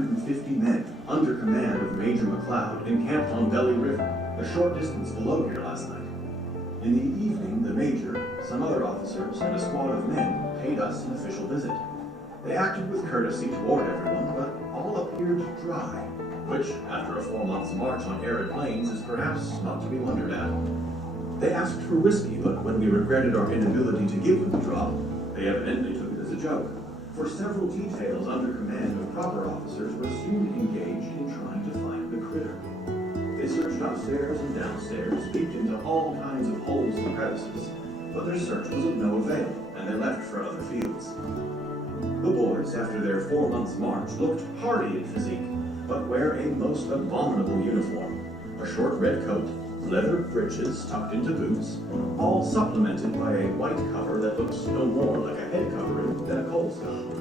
150 men, under command of Major McLeod, encamped on Belly River, a short distance below here last night. In the evening, the Major, some other officers, and a squad of men paid us an official visit. They acted with courtesy toward everyone, but all appeared dry, which, after a 4-month march on arid plains, is perhaps not to be wondered at. They asked for whiskey, but when we regretted our inability to give them the drop, they evidently took it as a joke, for several details under command of proper officers were soon engaged in trying to find the critter. They searched upstairs and downstairs, peeked into all kinds of holes and crevices, but their search was of no avail, and they left for other fields. The boys, after their 4 months' march, looked hardy in physique, but wear a most abominable uniform, a short red coat, leather breeches tucked into boots, all supplemented by a white cover that looks no more like a head covering than a coal scuttle.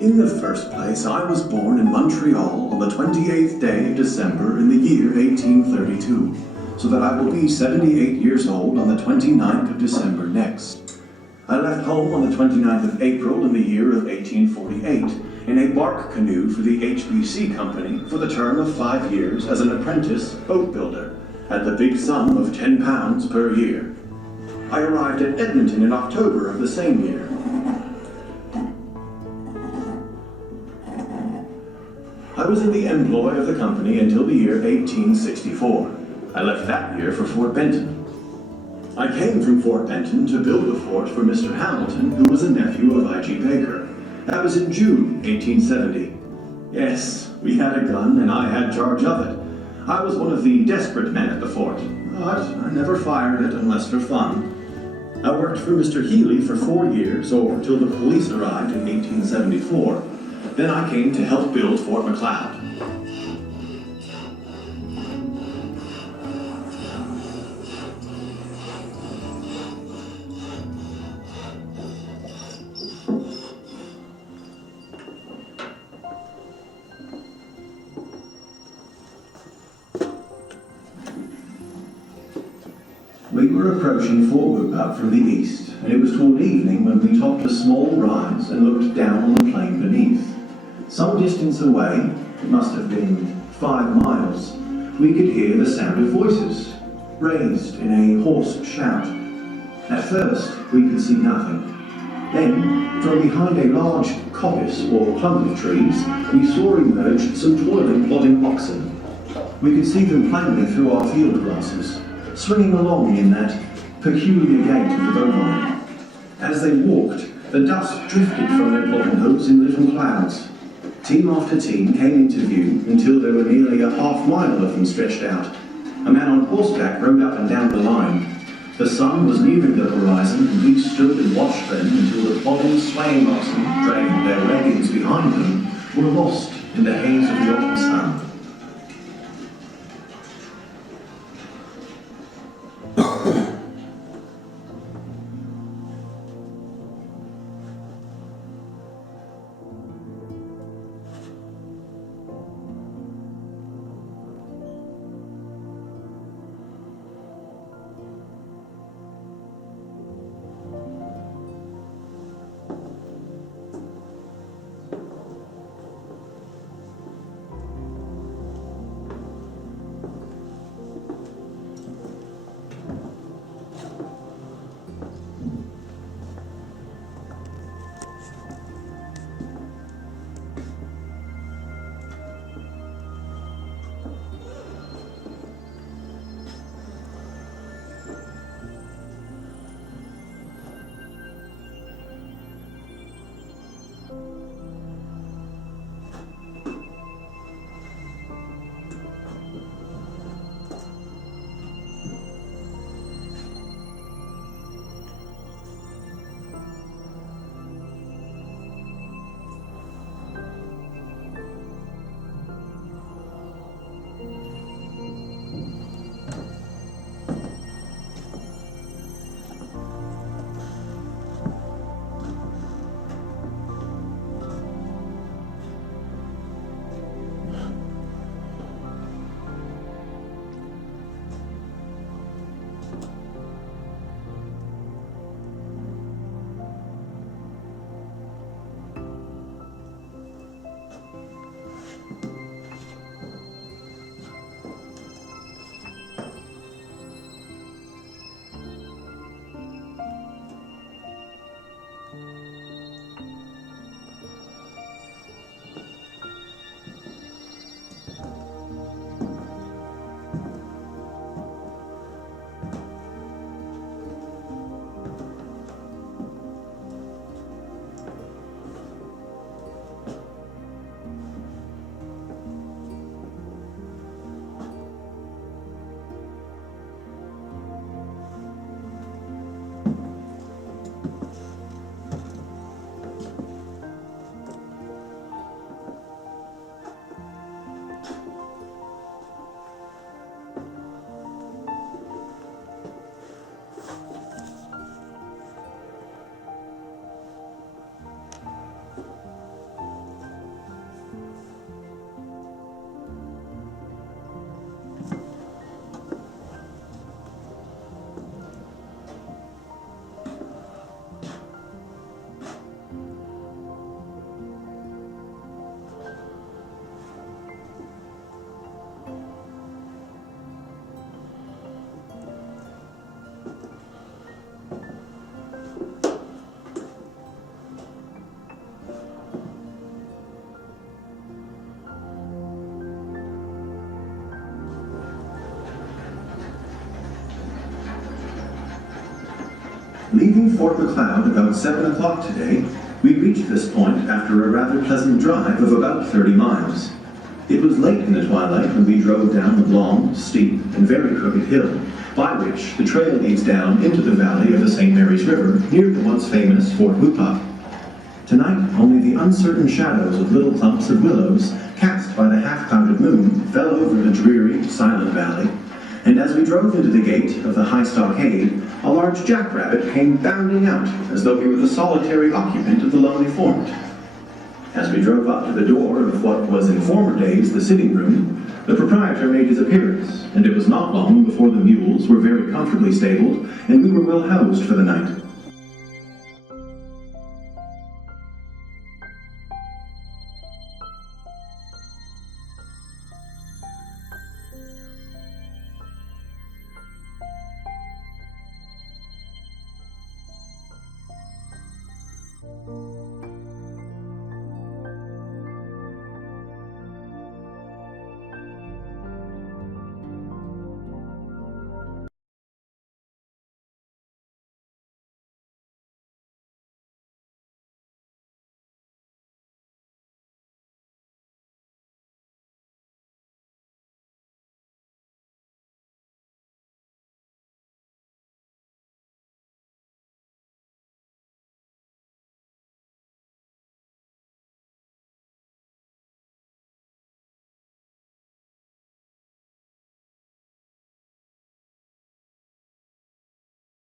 In the first place, I was born in Montreal on the 28th day of December in the year 1832, so that I will be 78 years old on the 29th of December next. I left home on the 29th of April in the year of 1848 in a bark canoe for the HBC Company for the term of 5 years as an apprentice boat builder at the big sum of £10 per year. I arrived at Edmonton in October of the same year. I was in the employ of the company until the year 1864. I left that year for Fort Benton. I came from Fort Benton to build a fort for Mr. Hamilton, who was a nephew of I.G. Baker. That was in June 1870. Yes, we had a gun and I had charge of it. I was one of the desperate men at the fort, but I never fired it unless for fun. I worked for Mr. Healy for 4 years, or till the police arrived in 1874. Then I came to help build Fort McLeod. We were approaching Fort Whoop from the east, and it was toward evening when we topped a small rise and looked down on the plain beneath. Some distance away, it must have been 5 miles, we could hear the sound of voices, raised in a hoarse shout. At first, we could see nothing. Then, from behind a large coppice or clump of trees, we saw emerge some toiling, plodding oxen. We could see them plainly through our field glasses, swinging along in that peculiar gait of the bovine. As they walked, the dust drifted from their plodding hooves in little clouds. Team after team came into view until there were nearly a half mile of them stretched out. A man on horseback rode up and down the line. The sun was nearing the horizon, and we stood and watched them until the plodding, swaying oxen, dragging their wagons behind them, were lost in the haze of the autumn sun. Leaving Fort McLeod about 7 o'clock today, we reached this point after a rather pleasant drive of about 30 miles. It was late in the twilight when we drove down the long, steep, and very crooked hill, by which the trail leads down into the valley of the St. Mary's River near the once famous Fort Whoopah. Tonight, only the uncertain shadows of little clumps of willows, cast by the half-clouded moon, fell over the dreary, silent valley, and as we drove into the gate of the high stockade, a large jackrabbit came bounding out as though he were the solitary occupant of the lonely fort. As we drove up to the door of what was in former days the sitting room, the proprietor made his appearance, and it was not long before the mules were very comfortably stabled and we were well housed for the night.